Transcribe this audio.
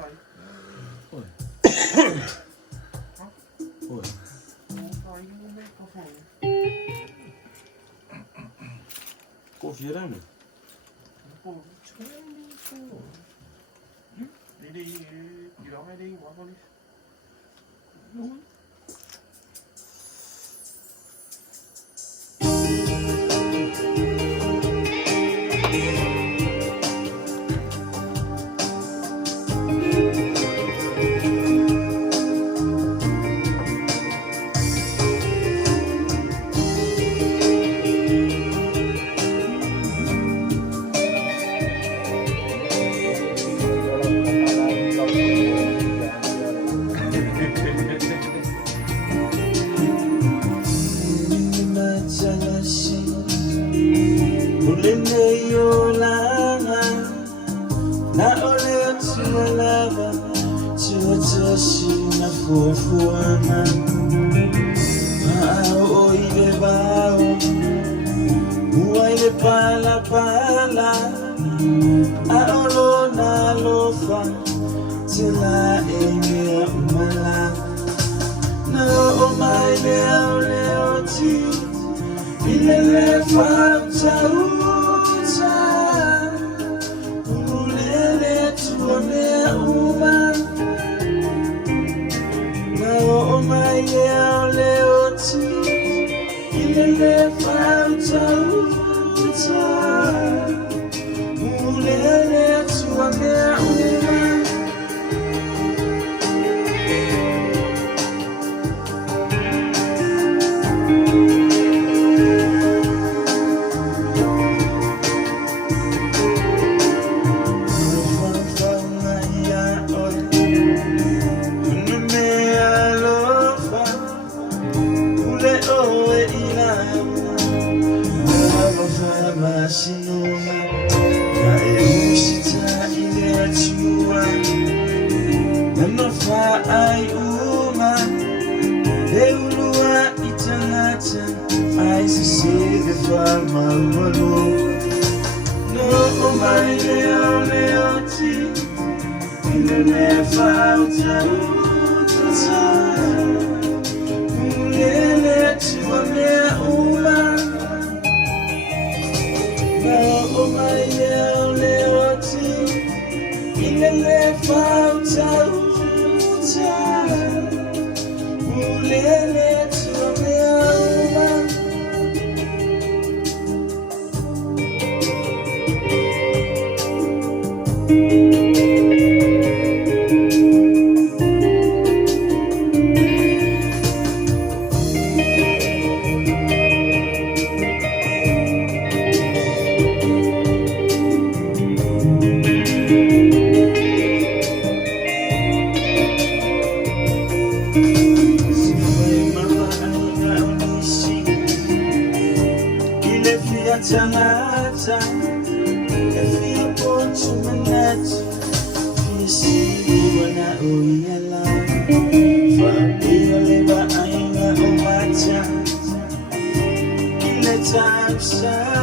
Oi. Oi. Confiram-me? Matalasi, ulene yolanga, na ole tumalava, tuwatashi na fufuana. Mao oile bao, uwaile pala pala, aolo na lofa, tela emea umala. Na o maile aole oti, ilele fata uta, ulele tuonea uma. Na o maile aole oti, ilele fata uta, ulele tuonea uma. Masinoma na eushita ile achua na nofa ai uma eulua itanata ai sisege fa malwalo no omaile ole oti ile nefa utauta ulele tuame uma. Oh my ole oti, ilele fauta uta, ulele tuamea uma. Tanata, kafia poncho manati, fisi wana uyala, fabio leba ainga omata, ile tapsa.